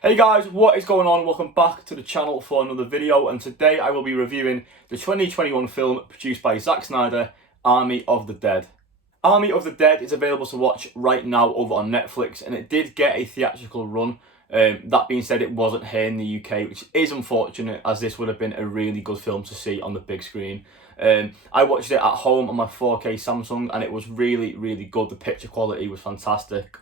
Hey guys, what is going on? Welcome back to the channel for another video, and today I will be reviewing the 2021 film produced by Zack Snyder, Army of the Dead. Army of the Dead is available to watch right now over on Netflix, and it did get a theatrical run. That being said, it wasn't here in the UK, which is unfortunate, as this would have been a really good film to see on the big screen. I watched it at home on my 4K Samsung, and it was really, really good. The picture quality was fantastic,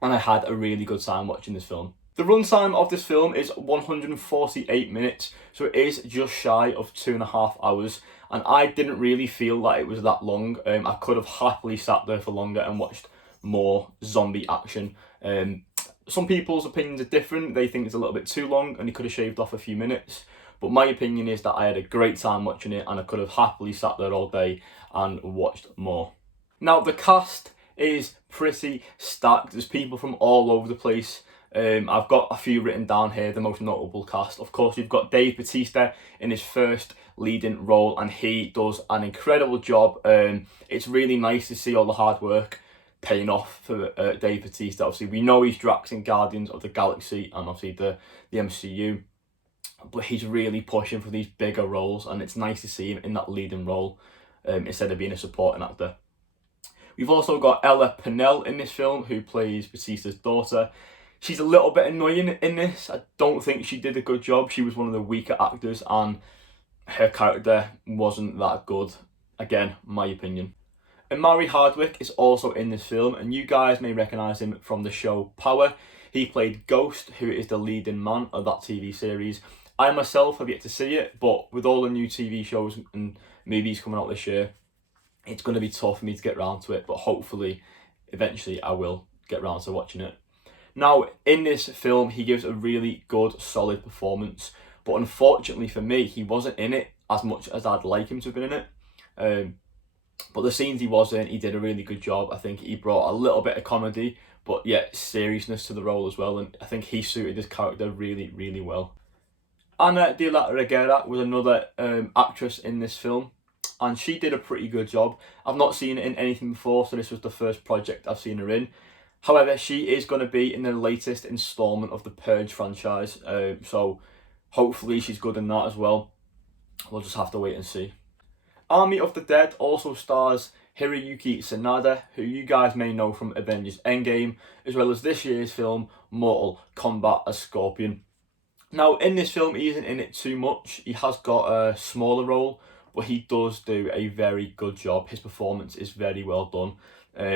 and I had a really good time watching this film. The runtime of this film is 148 minutes, so it is just shy of 2.5 hours, and I didn't really feel like it was that long. I could have happily sat there for longer and watched more zombie action. Some people's opinions are different. They think it's a little bit too long and he could have shaved off a few minutes. But my opinion is that I had a great time watching it and I could have happily sat there all day and watched more. Now, the cast is pretty stacked. There's people from all over the place. I've got a few written down here, the most notable cast. Of course, you've got Dave Bautista in his first leading role, and he does an incredible job. It's really nice to see all the hard work paying off for Dave Bautista. Obviously, we know he's Drax in Guardians of the Galaxy and obviously the MCU, but he's really pushing for these bigger roles, and it's nice to see him in that leading role instead of being a supporting actor. We've also got Ella Pennell in this film, who plays Bautista's daughter. She's a little bit annoying in this. I don't think she did a good job. She was one of the weaker actors and her character wasn't that good. Again, my opinion. Amari Hardwick is also in this film, and you guys may recognise him from the show Power. He played Ghost, who is the leading man of that TV series. I myself have yet to see it, but with all the new TV shows and movies coming out this year, it's going to be tough for me to get round to it, but hopefully, eventually I will get round to watching it. Now, in this film, he gives a really good, solid performance, but unfortunately for me, he wasn't in it as much as I'd like him to have been in it. But the scenes he was in, he did a really good job. I think he brought a little bit of comedy, but yet seriousness to the role as well, and I think he suited his character really, really well. Ana de la Reguera was another actress in this film, and she did a pretty good job. I've not seen it in anything before, so this was the first project I've seen her in. However, she is going to be in the latest instalment of the Purge franchise, so hopefully she's good in that as well. We'll just have to wait and see. Army of the Dead also stars Hiroyuki Sanada, who you guys may know from Avengers Endgame, as well as this year's film Mortal Kombat as Scorpion. Now, in this film, he isn't in it too much. He has got a smaller role, but he does do a very good job. His performance is very well done.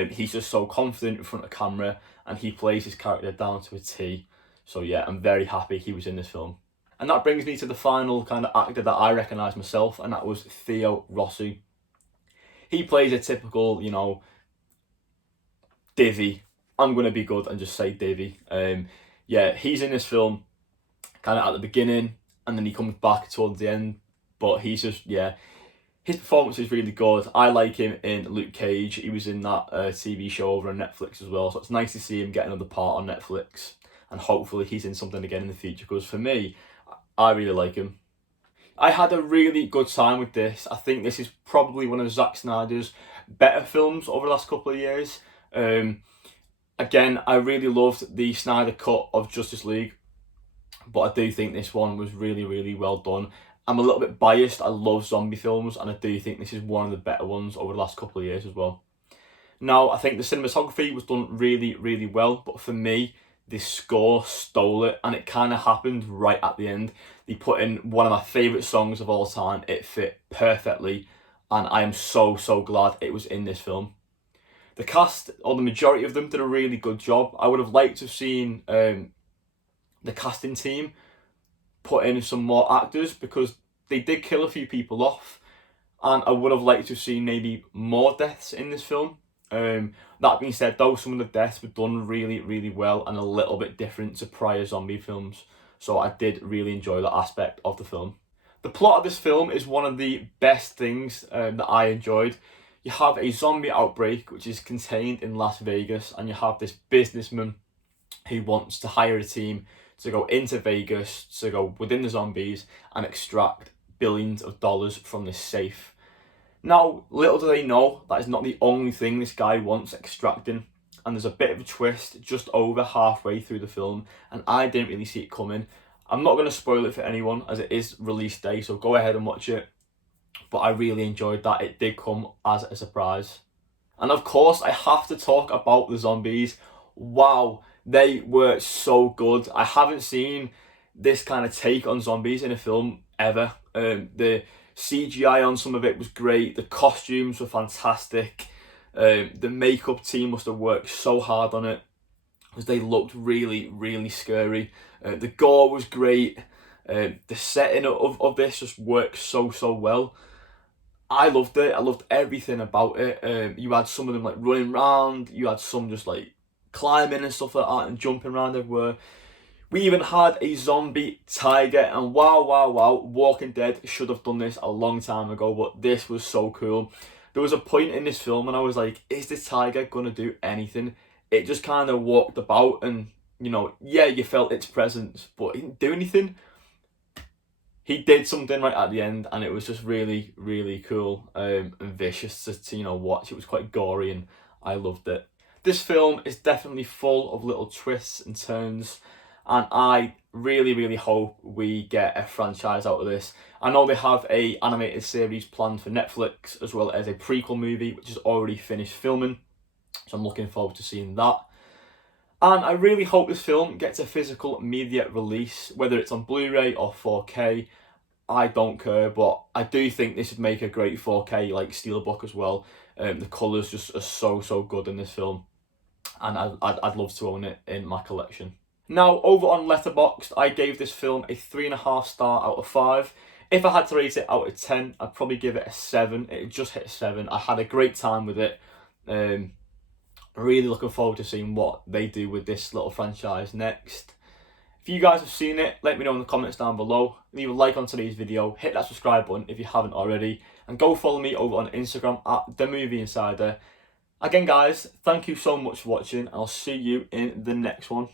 He's just so confident in front of camera, and he plays his character down to a T. So yeah, I'm very happy he was in this film. And that brings me to the final kind of actor that I recognise myself, and that was Theo Rossi. He plays a typical, divvy. I'm going to be good and just say divvy. Yeah, he's in this film kind of at the beginning, and then he comes back towards the end. But he's just, yeah, his performance is really good. I like him in Luke Cage. He was in that TV show over on Netflix as well. So it's nice to see him get another part on Netflix. And hopefully he's in something again in the future. Because for me, I really like him. I had a really good time with this. I think this is probably one of Zack Snyder's better films over the last couple of years. Again, I really loved the Snyder cut of Justice League. But I do think this one was really, really well done. I'm a little bit biased. I love zombie films, and I do think this is one of the better ones over the last couple of years as well. Now, I think the cinematography was done really, really well, but for me, this score stole it, and it kind of happened right at the end. They put in one of my favourite songs of all time. It fit perfectly, and I am so, so glad it was in this film. The cast, or the majority of them, did a really good job. I would have liked to have seen the casting team put in some more actors, because they did kill a few people off, and I would have liked to have seen maybe more deaths in this film. That being said, though, some of the deaths were done really, really well and a little bit different to prior zombie films, so I did really enjoy that aspect of the film. The plot of this film is one of the best things that I enjoyed. You have a zombie outbreak which is contained in Las Vegas, and you have this businessman who wants to hire a team to go into Vegas, to go within the zombies and extract billions of dollars from this safe. Now, little do they know, that is not the only thing this guy wants extracting. and there's a bit of a twist just over halfway through the film, and I didn't really see it coming. I'm not going to spoil it for anyone as it is release day, so go ahead and watch it. But I really enjoyed that. It did come as a surprise. And of course, I have to talk about the zombies. Wow, they were so good. I haven't seen this kind of take on zombies in a film ever. The CGI on some of it was great. The costumes were fantastic. The makeup team must have worked so hard on it because they looked really, really scary. The gore was great. The setting of this just worked so well. I loved it. I loved everything about it. You had some of them like running around. You had some just like climbing and stuff like that and jumping around everywhere. We even had a zombie tiger, and wow, Walking Dead should have done this a long time ago, but this was so cool. There was a point in this film and I was like, is this tiger gonna do anything? It just kind of walked about and, you know, yeah, you felt its presence, but it didn't do anything. He did something right at the end, and it was just really, really cool and vicious to, you know, watch. It was quite gory, and I loved it. This film is definitely full of little twists and turns, and I really, really hope we get a franchise out of this. I know they have a animated series planned for Netflix, as well as a prequel movie, which is already finished filming, so I'm looking forward to seeing that. And I really hope this film gets a physical media release, whether it's on Blu-ray or 4K. I don't care, but I do think this would make a great 4K like steelbook as well. The colours just are so good in this film, and I'd love to own it in my collection. Now, over on Letterboxd, I gave this film a 3.5 star out of 5. If I had to rate it out of 10, I'd probably give it a 7. It just hit a 7. I had a great time with it. Really looking forward to seeing what they do with this little franchise next. If you guys have seen it, let me know in the comments down below. Leave a like on today's video, hit that subscribe button if you haven't already, and go follow me over on Instagram at The Movie Insider. Again guys, thank you so much for watching, and I'll see you in the next one.